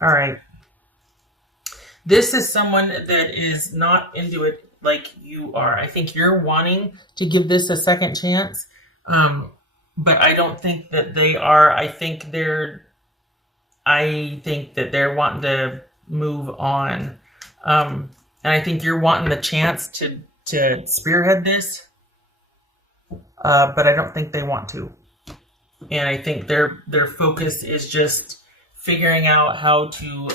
All right. This is someone that is not into it like you are. I think you're wanting to give this a second chance, um, but I don't think that they are. I think that they're wanting to move on, and I think you're wanting the chance to spearhead this, but I don't think they want to. And I think their focus is just figuring out how to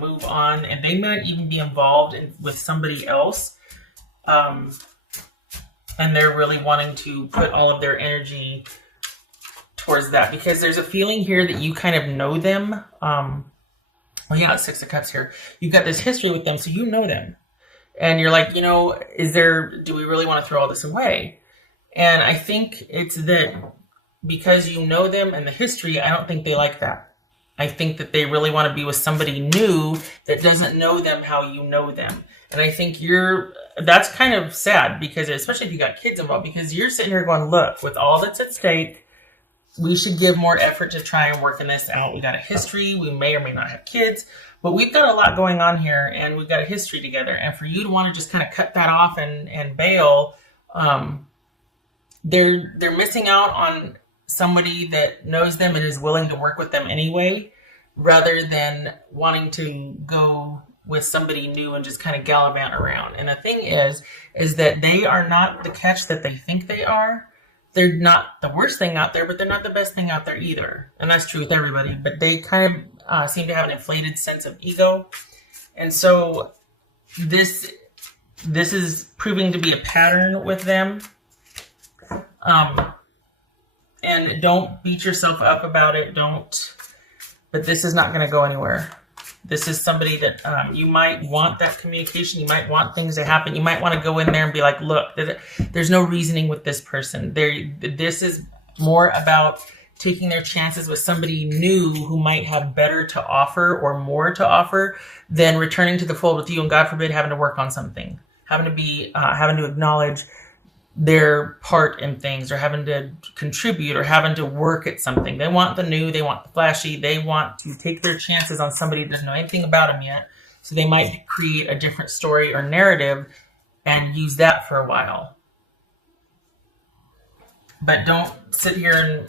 move on, and they might even be involved with somebody else, um, and they're really wanting to put all of their energy towards that because there's a feeling here that you kind of know them. Well, yeah, Six of Cups here. You've got this history with them, so you know them, and you're like, do we really want to throw all this away? And I think it's that because you know them and the history, I don't think they like that. I think that they really want to be with somebody new that doesn't know them how you know them. And I think that's kind of sad because, especially if you got kids involved, because you're sitting here going, look, with all that's at stake, we should give more effort to try and working this out. We got a history. We may or may not have kids, but we've got a lot going on here and we've got a history together. And for you to want to just kind of cut that off and bail, they're missing out on somebody that knows them and is willing to work with them anyway, rather than wanting to go with somebody new and just kind of gallivant around. And the thing is that they are not the catch that they think they are. They're not the worst thing out there, but they're not the best thing out there either. And that's true with everybody. But they kind of seem to have an inflated sense of ego. And so this is proving to be a pattern with them. And don't beat yourself up about it. But this is not going to go anywhere. This is somebody that you might want that communication. You might want things to happen. You might want to go in there and be like, look, there's no reasoning with this person. This is more about taking their chances with somebody new who might have better to offer or more to offer than returning to the fold with you and, God forbid, having to work on something, having to acknowledge their part in things or having to contribute or having to work at something. They want the new, they want the flashy, they want to take their chances on somebody that doesn't know anything about them yet. So they might create a different story or narrative and use that for a while. But don't sit here and,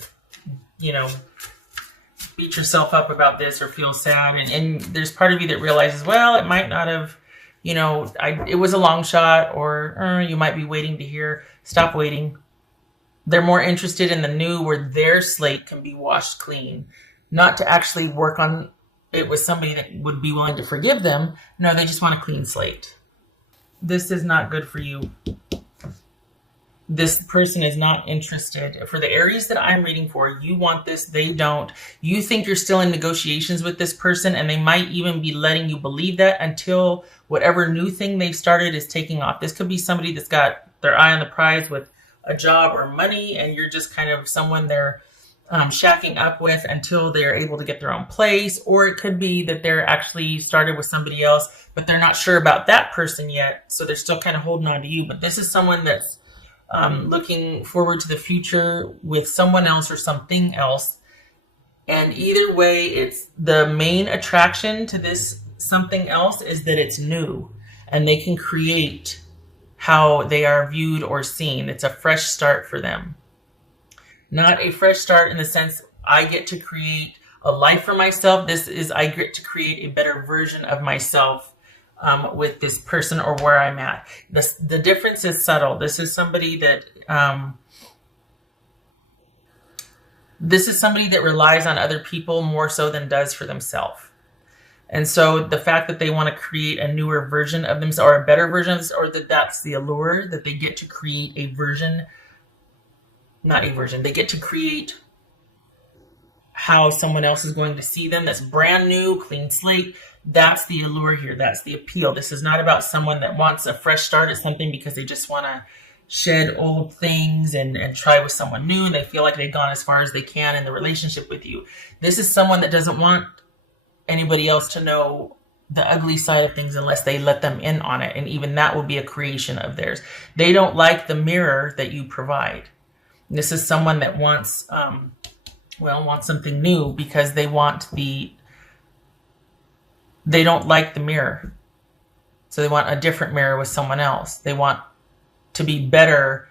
beat yourself up about this or feel sad. And there's part of you that realizes, well, it might not have, it was a long shot, or you might be waiting to hear. Stop waiting. They're more interested in the new where their slate can be washed clean, not to actually work on it with somebody that would be willing to forgive them. No, they just want a clean slate. This is not good for you. This person is not interested. For the Aries that I'm reading for, you want this, they don't. You think you're still in negotiations with this person, and they might even be letting you believe that until whatever new thing they've started is taking off. This could be somebody that's got their eye on the prize with a job or money, and you're just kind of someone they're shacking up with until they're able to get their own place. Or it could be that they're actually started with somebody else, but they're not sure about that person yet, so they're still kind of holding on to you. But this is someone that's looking forward to the future with someone else or something else. And either way, it's the main attraction to this something else is that it's new and they can create how they are viewed or seen. It's a fresh start for them. Not a fresh start in the sense I get to create a life for myself. This is I get to create a better version of myself with this person or where I'm at. The difference is subtle. This is somebody that relies on other people more so than does for themselves. And so the fact that they want to create a newer version of themselves or a better version of themselves, or that's the allure, that they get to create a version, not a version, they get to create how someone else is going to see them that's brand new, clean slate. That's the allure here. That's the appeal. This is not about someone that wants a fresh start at something because they just want to shed old things and try with someone new. And they feel like they've gone as far as they can in the relationship with you. This is someone that doesn't want anybody else to know the ugly side of things unless they let them in on it. And even that will be a creation of theirs. They don't like the mirror that you provide. This is someone that wants something new because they want they don't like the mirror. So they want a different mirror with someone else. They want to be better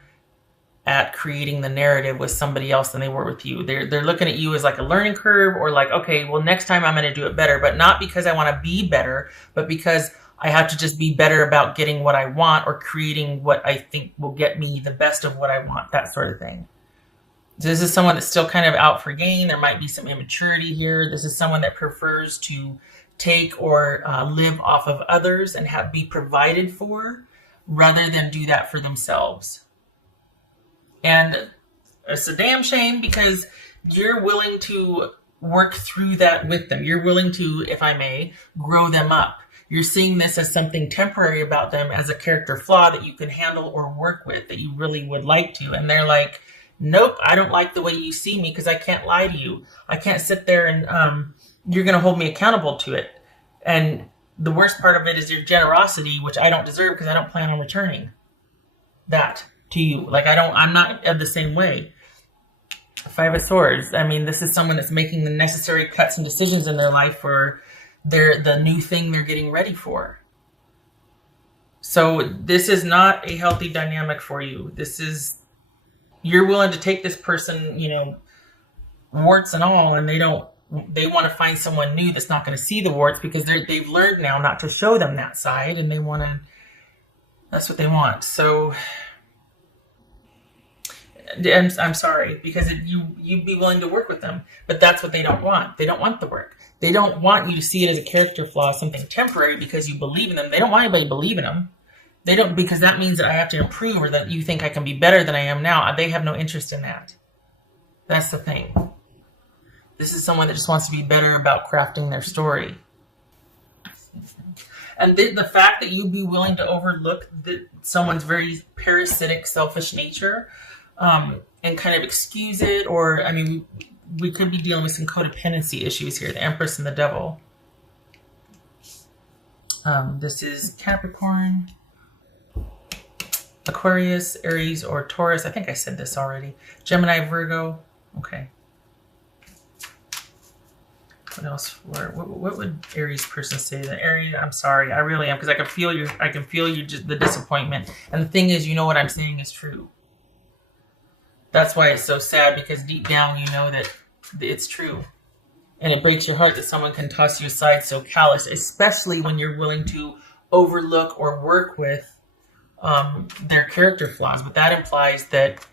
at creating the narrative with somebody else than they were with you. They're looking at you as like a learning curve, or like, okay, well, next time I'm going to do it better, but not because I want to be better, but because I have to just be better about getting what I want or creating what I think will get me the best of what I want, that sort of thing. This is someone that's still kind of out for gain. There might be some immaturity here. This is someone that prefers to take or live off of others and be provided for rather than do that for themselves. And it's a damn shame, because you're willing to work through that with them. You're willing to, if I may, grow them up. You're seeing this as something temporary about them, as a character flaw that you can handle or work with, that you really would like to. And they're like, nope, I don't like the way you see me, because I can't lie to you. I can't sit there and you're going to hold me accountable to it. And the worst part of it is your generosity, which I don't deserve, because I don't plan on returning that to you. Like, I'm not of the same way. Five of Swords. I mean, this is someone that's making the necessary cuts and decisions in their life for the new thing they're getting ready for. So this is not a healthy dynamic for you. You're willing to take this person, warts and all, and they want to find someone new that's not going to see the warts, because they've learned now not to show them that side, and that's what they want. So I'm sorry, because you'd be willing to work with them, but that's what they don't want. They don't want the work. They don't want you to see it as a character flaw, something temporary, because you believe in them. They don't want anybody to believe in them. They don't, because that means that I have to improve, or that you think I can be better than I am now. They have no interest in that. That's the thing. This is someone that just wants to be better about crafting their story. And the fact that you'd be willing to overlook someone's very parasitic, selfish nature, and kind of excuse it, or, I mean, we could be dealing with some codependency issues here, the Empress and the Devil. This is Capricorn, Aquarius, Aries, or Taurus. I think I said this already. Gemini, Virgo. Okay. What else? What would Aries person say? The Aries, I'm sorry, I really am, because I can feel you, just the disappointment. And the thing is, what I'm saying is true. That's why it's so sad, because deep down you know that it's true. And it breaks your heart that someone can toss you aside so callous, especially when you're willing to overlook or work with their character flaws. But that implies that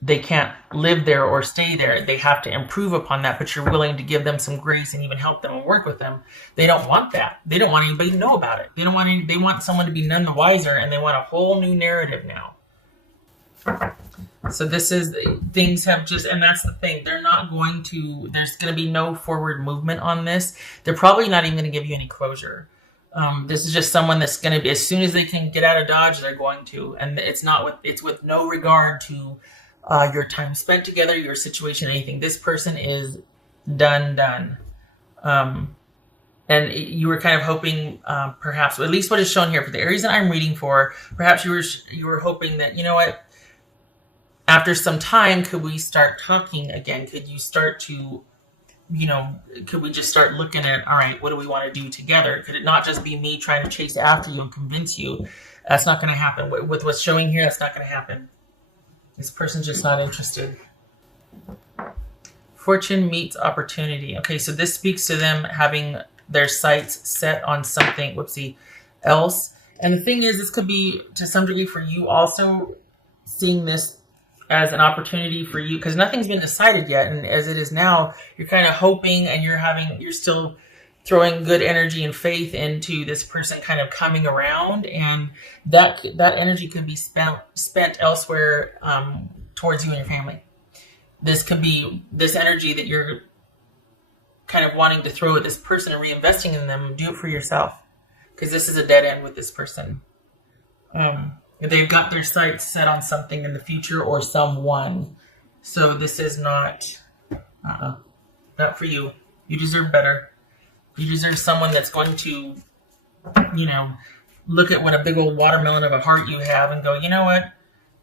they can't live there or stay there. They have to improve upon that, but you're willing to give them some grace and even help them and work with them. They don't want that. They don't want anybody to know about it. They want someone to be none the wiser, and they want a whole new narrative now. So things have just, and that's the thing. There's going to be no forward movement on this. They're probably not even going to give you any closure. This is just someone that's going to be, as soon as they can get out of Dodge, they're going to, and it's with no regard to your time spent together, your situation, anything. This person is done. And you were kind of hoping, perhaps, at least what is shown here for the Aries that I'm reading for, perhaps you were hoping that, after some time, could we start talking again? Could you start to, could we just start looking at, all right, what do we want to do together? Could it not just be me trying to chase after you and convince you? That's not going to happen. With what's showing here, that's not going to happen. This person's just not interested. Fortune meets opportunity. Okay, so this speaks to them having their sights set on something, else. And the thing is, this could be, to some degree, for you also seeing this as an opportunity for you, because nothing's been decided yet. And as it is now, you're kind of hoping, and you're still throwing good energy and faith into this person kind of coming around, and that energy can be spent elsewhere, towards you and your family. This could be this energy that you're kind of wanting to throw at this person and reinvesting in them. Do it for yourself, because this is a dead end with this person. They've got their sights set on something in the future or someone. So this is not for you. You deserve better. You deserve someone that's going to, look at what a big old watermelon of a heart you have and go, you know what?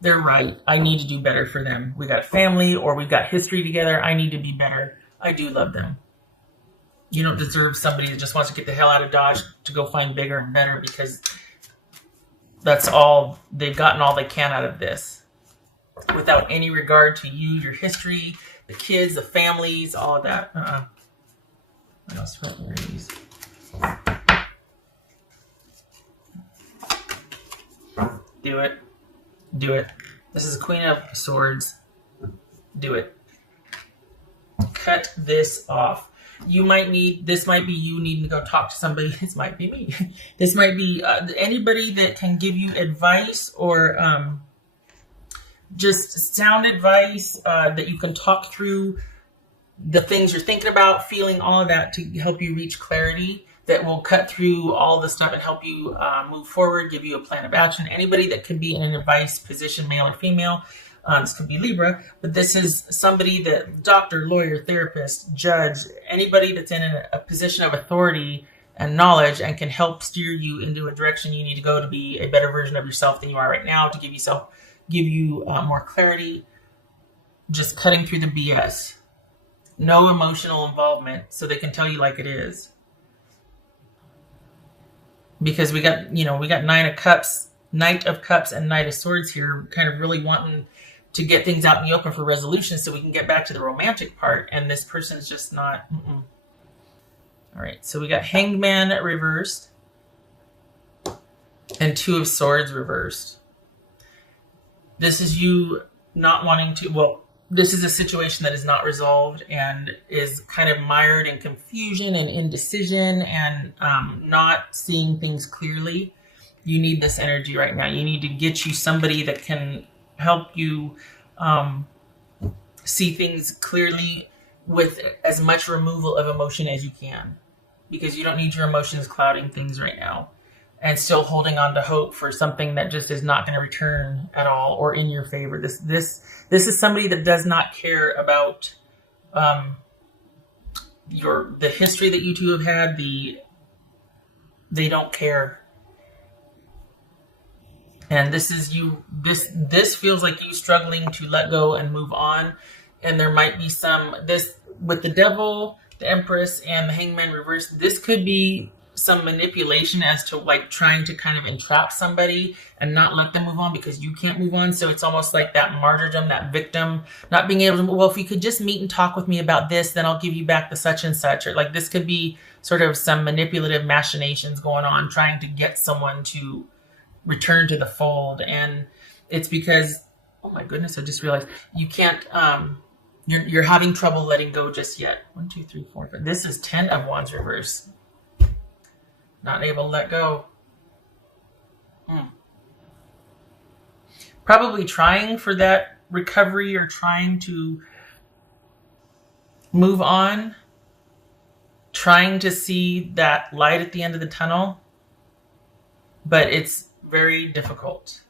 They're right. I need to do better for them. We got a family, or we've got history together. I need to be better. I do love them. You don't deserve somebody that just wants to get the hell out of Dodge to go find bigger and better, because that's all they've gotten, all they can out of this, without any regard to you, your history, the kids, the families, all of that. What else for Aries? Do it. Do it. This is Queen of Swords. Do it. Cut this off. You might need, this might be you needing to go talk to somebody. This might be me. This might be anybody that can give you advice, or just sound advice that you can talk through the things you're thinking about, feeling, all of that, to help you reach clarity, that will cut through all the stuff and help you move forward, give you a plan of action. Anybody that can be in an advice position, male or female. This could be Libra, but this is somebody that, doctor, lawyer, therapist, judge, anybody that's in a position of authority and knowledge and can help steer you into a direction you need to go to be a better version of yourself than you are right now, to give you more clarity. Just cutting through the BS. No emotional involvement, so they can tell you like it is. Because we got Knight of Cups, and Knight of Swords here, kind of really wanting to get things out in the open for resolution so we can get back to the romantic part, and this person's just not. All right, so we got Hanged Man reversed and Two of Swords reversed. This is you not wanting to, well, this is a situation that is not resolved and is kind of mired in confusion and indecision and not seeing things clearly. You need this energy right now. You need to get you somebody that can help you see things clearly with as much removal of emotion as you can, because you don't need your emotions clouding things right now and still holding on to hope for something that just is not going to return at all or in your favor. This is somebody that does not care about the history that you two have had. They don't care. And this is you. This feels like you struggling to let go and move on. And there might be this with the Devil, the Empress, and the Hangman reverse. This could be some manipulation as to like trying to kind of entrap somebody and not let them move on because you can't move on. So it's almost like that martyrdom, that victim not being able to. Well, if you could just meet and talk with me about this, then I'll give you back the such and such. Or like this could be sort of some manipulative machinations going on, trying to get someone to return to the fold. And it's because, oh my goodness, I just realized you can't, you're having trouble letting go just yet. 1, 2, 3, 4, 5. This is 10 of Wands reverse. Not able to let go. Probably trying for that recovery or trying to move on. Trying to see that light at the end of the tunnel. But it's very difficult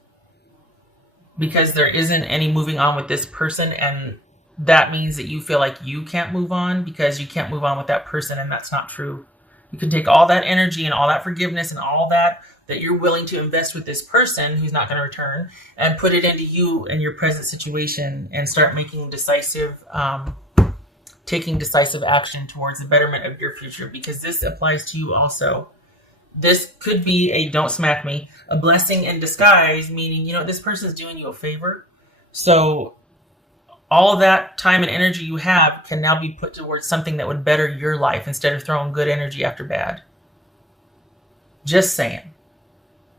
because there isn't any moving on with this person, and that means that you feel like you can't move on because you can't move on with that person, and that's not true. You can take all that energy and all that forgiveness and all that you're willing to invest with this person who's not going to return and put it into you and your present situation and start making taking decisive action towards the betterment of your future, because this applies to you also. This could be a, don't smack me, a blessing in disguise, meaning, this person's doing you a favor. So all that time and energy you have can now be put towards something that would better your life instead of throwing good energy after bad. Just saying.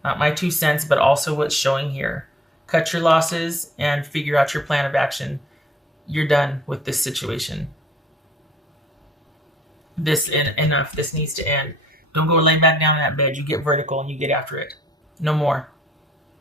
Not my 2 cents, but also what's showing here. Cut your losses and figure out your plan of action. You're done with this situation. Enough. This needs to end. Don't go lay back down in that bed. You get vertical and you get after it. No more.